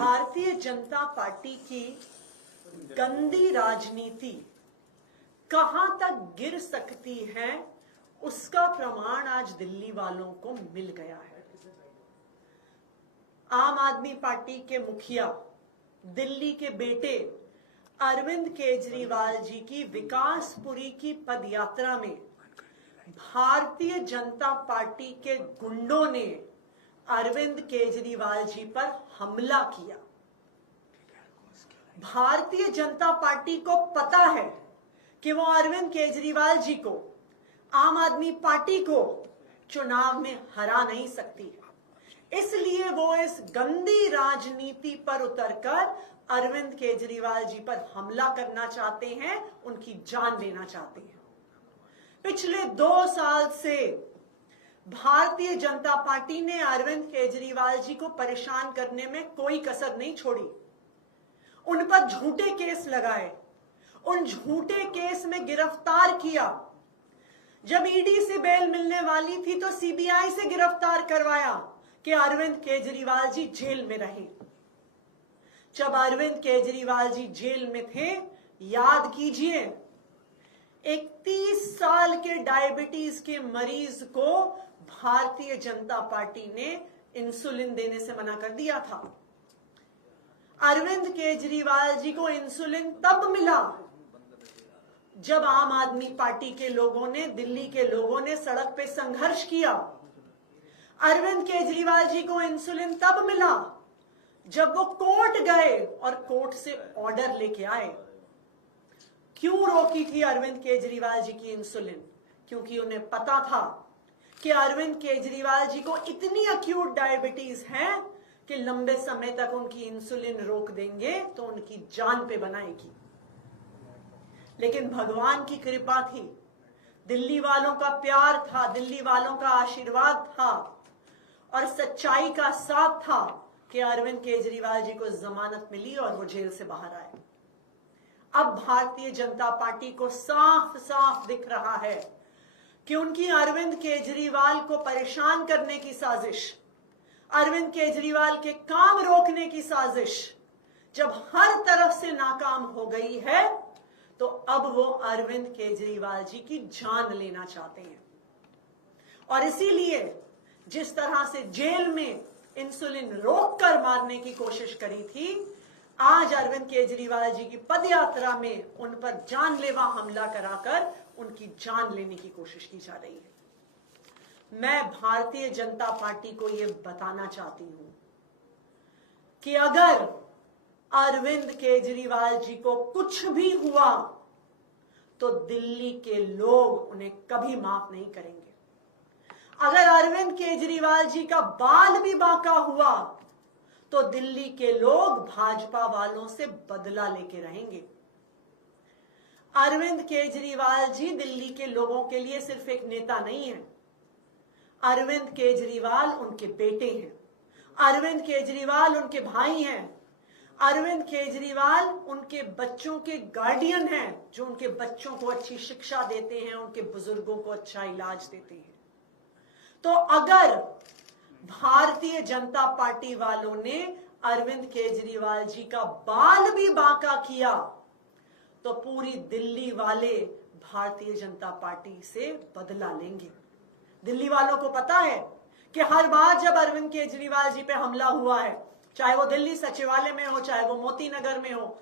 Bharatiya Janata party की गंदी राजनीति कहां तक गिर सकती है, उसका प्रमाण आज दिल्ली वालों को मिल गया है। आम आदमी पार्टी के मुखिया, दिल्ली के बेटे अरविंद केजरीवाल जी की विकासपुरी की पदयात्रा में भारतीय जनता पार्टी के गुंडों ने अरविंद केजरीवाल जी पर हमला किया। भारतीय जनता पार्टी को पता है कि वो अरविंद केजरीवाल जी को, आम आदमी पार्टी को चुनाव में हरा नहीं सकती, इसलिए वो इस गंदी राजनीति पर उतरकर अरविंद केजरीवाल जी पर हमला करना चाहते हैं, उनकी जान लेना चाहते हैं। पिछले 2 साल से भारतीय जनता पार्टी ने अरविंद केजरीवाल जी को परेशान करने में कोई कसर नहीं छोड़ी। उन पर झूठे केस लगाए, उन झूठे केस में गिरफ्तार किया। जब ईडी से बेल मिलने वाली थी तो सीबीआई से गिरफ्तार करवाया कि अरविंद केजरीवाल जी जेल में रहे। जब अरविंद केजरीवाल जी जेल में थे, याद कीजिए, एक 30 साल के डायबिटीज के मरीज को भारतीय जनता पार्टी ने इंसुलिन देने से मना कर दिया था। अरविंद केजरीवाल जी को इंसुलिन तब मिला जब आम आदमी पार्टी के लोगों ने, दिल्ली के लोगों ने सड़क पे संघर्ष किया। अरविंद केजरीवाल जी को इंसुलिन तब मिला जब वो कोर्ट गए और कोर्ट से ऑर्डर लेके आए। क्यों रोकी थी अरविंद केजरीवाल जी की इंसुलिन? क्योंकि उन्हें पता था कि अरविंद केजरीवाल जी को इतनी अक्यूट डायबिटीज है कि लंबे समय तक उनकी इंसुलिन रोक देंगे तो उनकी जान पे बनाएगी। लेकिन भगवान की कृपा थी, दिल्ली वालों का प्यार था, दिल्ली वालों का आशीर्वाद था और सच्चाई का साथ था कि अरविंद केजरीवाल जी को जमानत मिली और वो जेल से बाहर आए। अब भारतीय जनता पार्टी को साफ साफ दिख रहा है कि उनकी अरविंद केजरीवाल को परेशान करने की साजिश, अरविंद केजरीवाल के काम रोकने की साजिश जब हर तरफ से नाकाम हो गई है, तो अब वो अरविंद केजरीवाल जी की जान लेना चाहते हैं। और इसीलिए जिस तरह से जेल में इंसुलिन रोककर मारने की कोशिश करी थी, आज अरविंद केजरीवाल जी की पदयात्रा में उन पर जानलेवा हमला कराकर उनकी जान लेने की कोशिश की जा रही है। मैं भारतीय जनता पार्टी को यह बताना चाहती हूं कि अगर अरविंद केजरीवाल जी को कुछ भी हुआ तो दिल्ली के लोग उन्हें कभी माफ नहीं करेंगे। अगर अरविंद केजरीवाल जी का बाल भी बांका हुआ तो दिल्ली के लोग भाजपा वालों से बदला लेके रहेंगे। अरविंद केजरीवाल जी दिल्ली के लोगों के लिए सिर्फ एक नेता नहीं है, अरविंद केजरीवाल उनके बेटे हैं, अरविंद केजरीवाल उनके भाई हैं, अरविंद केजरीवाल उनके बच्चों के गार्डियन हैं, जो उनके बच्चों को अच्छी शिक्षा देते हैं, उनके बुजुर्गों को अच्छा इलाज देते हैं। तो अगर भारतीय जनता पार्टी वालों ने अरविंद केजरीवाल जी का बाल भी बांका किया तो पूरी दिल्ली वाले भारतीय जनता पार्टी से बदला लेंगे। दिल्ली वालों को पता है कि हर बार जब अरविंद केजरीवाल जी पे हमला हुआ है, चाहे वो दिल्ली सचिवालय में हो, चाहे वो मोती नगर में हो,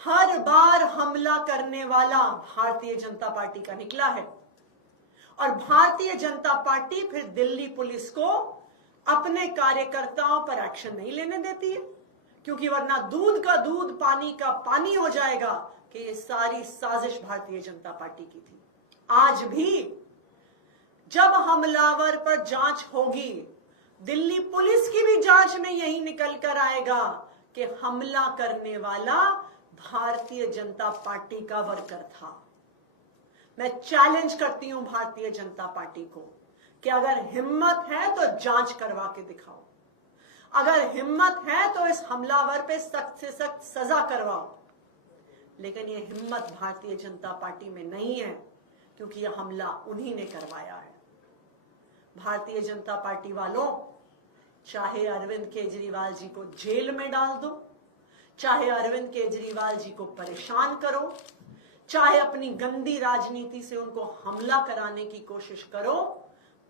हर बार हमला करने वाला भारतीय जनता पार्टी का निकला है। और भारतीय जनता पार्टी फिर दिल्ली पुलिस को अपने कार्यकर्ताओं पर एक्शन नहीं लेने देती है, क्योंकि वरना दूध का दूध, पानी का पानी हो जाएगा कि ये सारी साजिश भारतीय जनता पार्टी की थी। आज भी जब हमलावर पर जांच होगी, दिल्ली पुलिस की भी जांच में यही निकल कर आएगा कि हमला करने वाला भारतीय जनता पार्टी का वर्कर था। मैं चैलेंज करती हूं भारतीय जनता पार्टी को कि अगर हिम्मत है तो जांच करवा के दिखाओ, अगर हिम्मत है तो इस हमलावर पे सख्त से सख्त सजा करवाओ। लेकिन यह हिम्मत भारतीय जनता पार्टी में नहीं है, क्योंकि यह हमला उन्हीं ने करवाया है। भारतीय जनता पार्टी वालों, चाहे अरविंद केजरीवाल जी को जेल में डाल दो, चाहे अरविंद केजरीवाल जी को परेशान करो, चाहे अपनी गंदी राजनीति से उनको हमला कराने की कोशिश करो,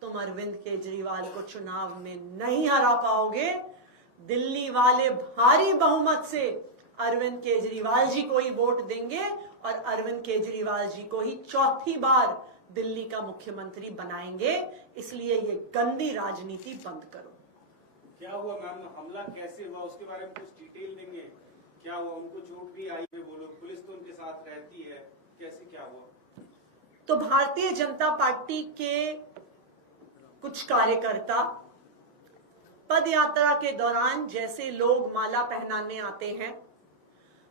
तुम अरविंद केजरीवाल को चुनाव में नहीं हरा पाओगे। दिल्ली वाले भारी बहुमत से अरविंद केजरीवाल जी को ही वोट देंगे और अरविंद केजरीवाल जी को ही चौथी बार दिल्ली का मुख्यमंत्री बनाएंगे। इसलिए ये गंदी राजनीति बंद करो। क्या हुआ मैम, हमला कैसे हुआ उसके बारे में कुछ डिटेल देंगे? क्या हुआ, उनको चोट भी आई है, वो लोग, पुलिस तो उनके साथ रहती है, कैसे क्या हुआ? तो भारतीय जनता पार्टी के कुछ कार्यकर्ता पद यात्रा के दौरान जैसे लोग माला पहनाने आते हैं,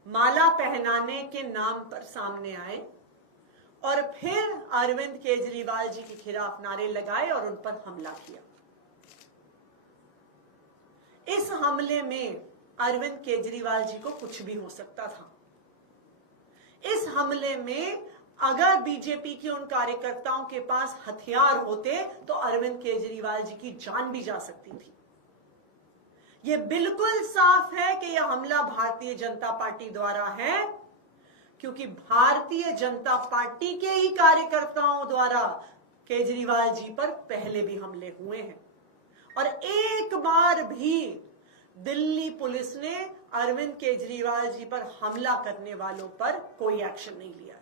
माला पहनाने के नाम पर सामने आए और फिर अरविंद केजरीवाल जी के खिलाफ नारे लगाए और उन पर हमला किया। इस हमले में अरविंद केजरीवाल जी को कुछ भी हो सकता था। इस हमले में अगर बीजेपी के उन कार्यकर्ताओं के पास हथियार होते तो अरविंद केजरीवाल जी की जान भी जा सकती थी। यह बिल्कुल साफ है कि यह हमला भारतीय जनता पार्टी द्वारा है, क्योंकि भारतीय जनता पार्टी के ही कार्यकर्ताओं द्वारा केजरीवाल जी पर पहले भी हमले हुए हैं और एक बार भी दिल्ली पुलिस ने अरविंद केजरीवाल जी पर हमला करने वालों पर कोई एक्शन नहीं लिया।